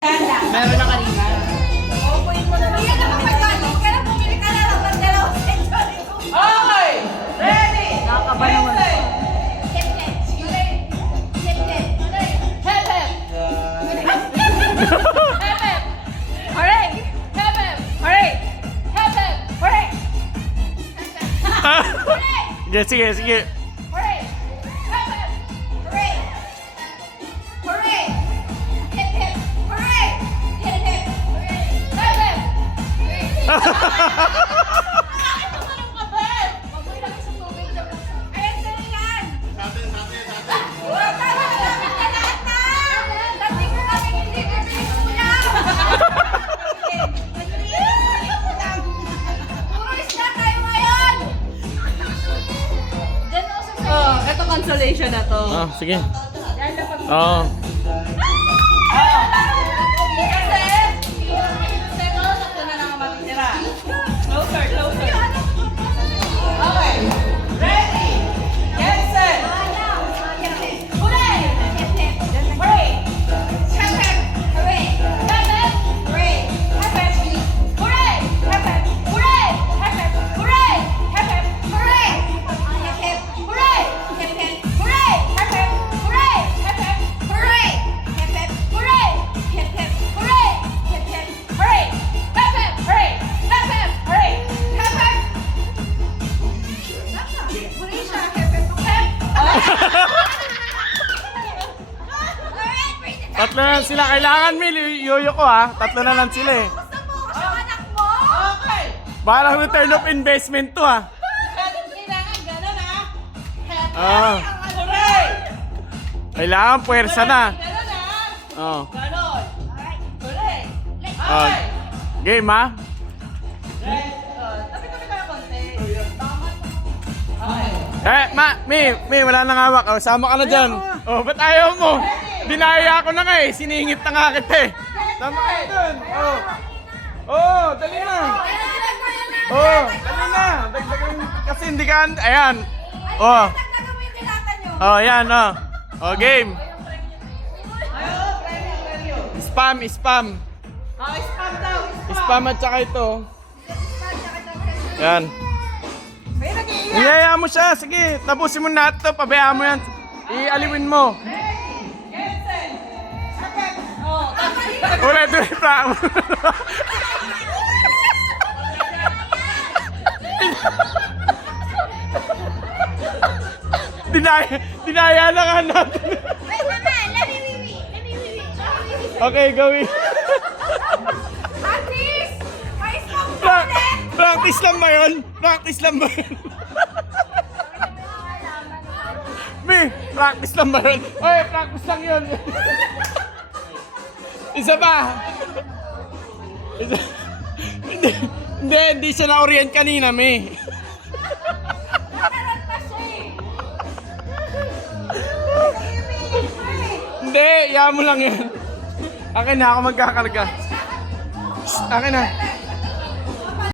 Meron na kanina. Opuin mo na lang. Hindi ka magagaling ka na. Bumili ka na lang ng dalawang century. Okay! Ready! Nakakaba naman. Hip, hip. Hip, hip. Hep, hep. Hep, hep. Hooray! Hep, hep. Hooray! Hep, hep. Hooray! Sige, sige, sige. Hooray! Hep, hep. Hooray! Hooray! Hip, hip. Hooray! Hip, hip. Hooray! Hep, hep. Ayan, sa'yo yan. Huwag ka na namin ka lahat na. Dati ko namin hindi bibilis mo lang. Puro isda tayo ngayon. Diyan ako sa Oh, ito consolation na to. Ah, sige. Oo. Tatlo na lang ang matitira. Closer, closer. Okay. Ready! Get set! Hooray! Hip, hip. Hooray! Hip, hip. Hooray! Hip, hip. Hooray! Hip, hip. Hooray! Hip, hip. Hooray! Hip, hip. Hooray! Hip, hip. Hooray! Hip, hip. Hooray! Hip, hip. Hooray! Hip, hip. Hooray! Hip, hip. Hooray! Hip, hip. Hooray! Hip, hip. Hooray! Hip, hip. Hooray! Hip, hip. Hooray! Hip, hip. Hooray! Hip, hip. Hooray siya. Hip, hip. Hip. Alright, bring it down. Tatlo na lang sila. Kailangan, Mil. Yoyo ko ha. Tatlo na lang sila eh. Gusto mo kasi anak mo? Okay. Parang return of investment to ha. Kailangan gano'n ah. Ah. Hooray! Kailangan puwersa na. Gano'n ah. Oo. Gano'n. Hooray! Ah. Okay. Game ha. Tabi-tabi tayo konti. Okay. Mi, wala nang hawak. Oh, sama ka na dyan. Oh, ba't ayaw mo? Dinaya ko na nga eh. Siningit na nga kita eh. Sama ka na dun. Oh. Oh, dali na. Oh, dali na. Dagdagan kasi hindi ka... Ayan. Oh. Dagdagan mo yung dilata nyo. Oh, yan oh. Oh, game. Ayaw, premyo. Spam, spam. Okay, spam daw. Spam at saka ito. Yan. May nag-iiyak. Iyaya mo siya. Sige, tapusin mo na ito. Pabayaan mo yan. Ialiwin mo. Get set. Okay. Oh, Ulit, ulit. Dinaya na nga natin. Wait, mama, let me wee-wee. Let me wee-wee. Okay, gawin. Atis! May smoke pa ulit! Practice lang ba yun? Practice lang ba yun? Mi, practice lang ba yun? Oy, practice lang yun. Isa pa. Isa. Hindi siya na-orient kanina, Mi. Nakaroon pa siya eh. Hindi, iyan mo lang yan. Akin na, ako magkakarga. Shh, akin na.